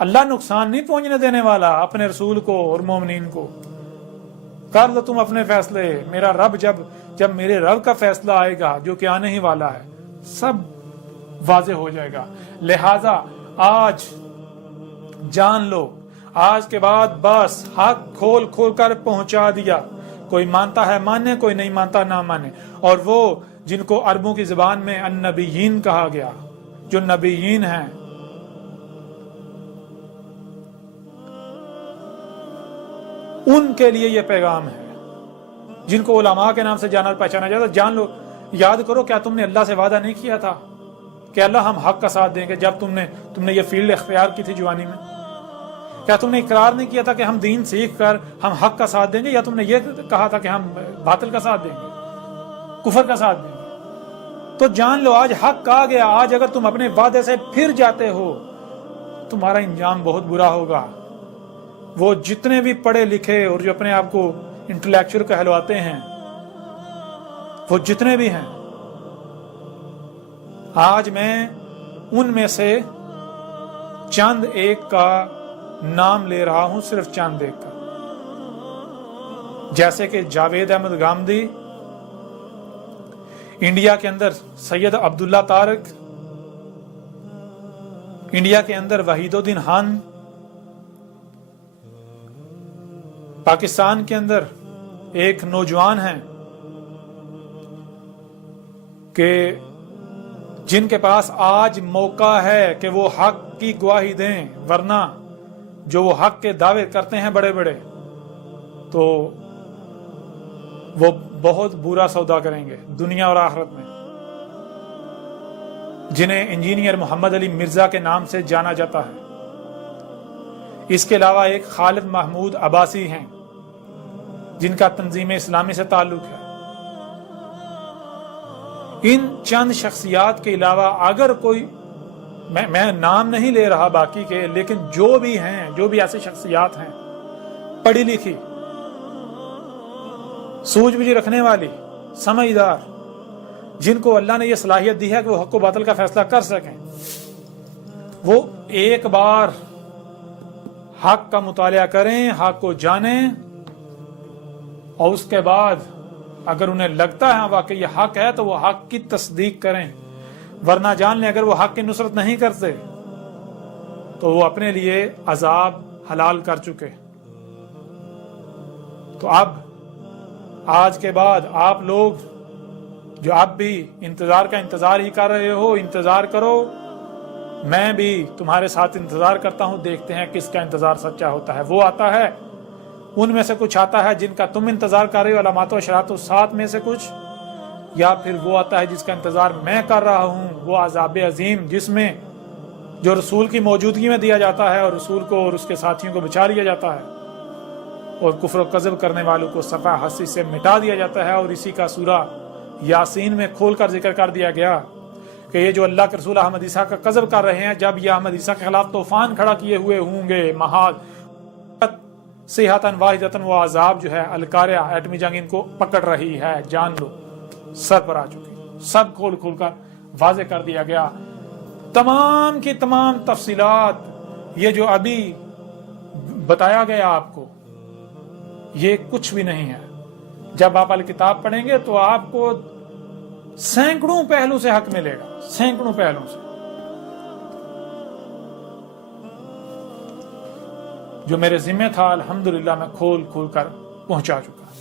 اللہ نقصان نہیں پہنچنے دینے والا اپنے رسول کو اور مومنین کو. کر لو تم اپنے فیصلے. میرا رب جب میرے رب کا فیصلہ آئے گا جو کہ آنے ہی والا ہے, سب واضح ہو جائے گا. لہذا آج جان لو, آج کے بعد بس حق کھول کھول کر پہنچا دیا. کوئی مانتا ہے مانے, کوئی نہیں مانتا نہ مانے. اور وہ جن کو عربوں کی زبان میں النبیین کہا گیا, جو نبیین ہیں, ان کے لیے یہ پیغام ہے. جن کو علماء کے نام سے جانا پہچانا جاتا, جان لو, یاد کرو کیا تم نے اللہ سے وعدہ نہیں کیا تھا کہ اللہ ہم حق کا ساتھ دیں گے؟ جب تم نے یہ فیلڈ اختیار کی تھی جوانی میں, کیا تم نے اقرار نہیں کیا تھا کہ ہم دین سیکھ کر ہم حق کا ساتھ دیں گے؟ یا تم نے یہ کہا تھا کہ ہم باطل کا ساتھ دیں گے, کفر کا ساتھ دیں گے؟ تو جان لو آج حق آ گیا. آج اگر تم اپنے وعدے سے پھر جاتے ہو, تمہارا انجام بہت برا ہوگا. وہ جتنے بھی پڑھے لکھے اور جو اپنے آپ کو انٹلیکچوئل کہلواتے ہیں, وہ جتنے بھی ہیں, آج میں ان میں سے چند ایک کا نام لے رہا ہوں, صرف چند ایک کا. جیسے کہ جاوید احمد گامدی, انڈیا کے اندر سید عبداللہ طارق, انڈیا کے اندر وحید الدین خان, پاکستان کے اندر ایک نوجوان ہیں کہ جن کے پاس آج موقع ہے کہ وہ حق کی گواہی دیں, ورنہ جو وہ حق کے دعوے کرتے ہیں بڑے بڑے, تو وہ بہت برا سودا کریں گے دنیا اور آخرت میں. جنہیں انجینئر محمد علی مرزا کے نام سے جانا جاتا ہے. اس کے علاوہ ایک خالد محمود عباسی ہیں جن کا تنظیم اسلامی سے تعلق ہے. ان چند شخصیات کے علاوہ اگر کوئی, میں نام نہیں لے رہا باقی کے, لیکن جو بھی ہیں, جو بھی ایسی شخصیات ہیں پڑھی لکھی, سوچ بوجھ رکھنے والی, سمجھدار, جن کو اللہ نے یہ صلاحیت دی ہے کہ وہ حق و باطل کا فیصلہ کر سکیں, وہ ایک بار حق کا مطالعہ کریں, حق کو جانیں, اور اس کے بعد اگر انہیں لگتا ہے واقعی یہ حق ہے تو وہ حق کی تصدیق کریں. ورنہ جان لیں اگر وہ حق کی نصرت نہیں کرتے تو وہ اپنے لیے عذاب حلال کر چکے. تو اب آج کے بعد آپ لوگ جو اب بھی انتظار کا انتظار ہی کر رہے ہو, انتظار کرو. میں بھی تمہارے ساتھ انتظار کرتا ہوں, دیکھتے ہیں کس کا انتظار سچا ہوتا ہے. وہ آتا ہے, ان میں سے کچھ آتا ہے جن کا تم انتظار کر رہے ہو, علامات و اشارات و سات میں سے کچھ, یا پھر وہ آتا ہے جس کا انتظار میں کر رہا ہوں, وہ عذاب عظیم جس میں جو رسول کی موجودگی میں دیا جاتا ہے اور رسول کو اور اس کے ساتھیوں کو بچا لیا جاتا ہے, اور کفر و کذب کرنے والوں کو صفحہ ہستی سے مٹا دیا جاتا ہے. اور اسی کا سورہ یاسین میں کھول کر ذکر کر دیا گیا کہ یہ جو اللہ کے رسول احمد عیسیٰ کا کذب کر رہے ہیں, جب یہ احمد عیسیٰ کے خلاف طوفان کھڑا کیے ہوئے ہوں گے, محاذ صیحۃ واحدۃ, وہ عذاب جو ہے القاریہ ایٹمی جنگ ان کو پکڑ رہی ہے, جان لو سر پر آ چکی. سب کھول کھول کر واضح کر دیا گیا. تمام کی تمام تفصیلات, یہ جو ابھی بتایا گیا آپ کو, یہ کچھ بھی نہیں ہے. جب آپ الکتاب پڑھیں گے تو آپ کو سینکڑوں پہلو سے حق ملے گا, سینکڑوں پہلو سے, جو میرے ذمہ تھا الحمدللہ میں کھول کھول کر پہنچا چکا.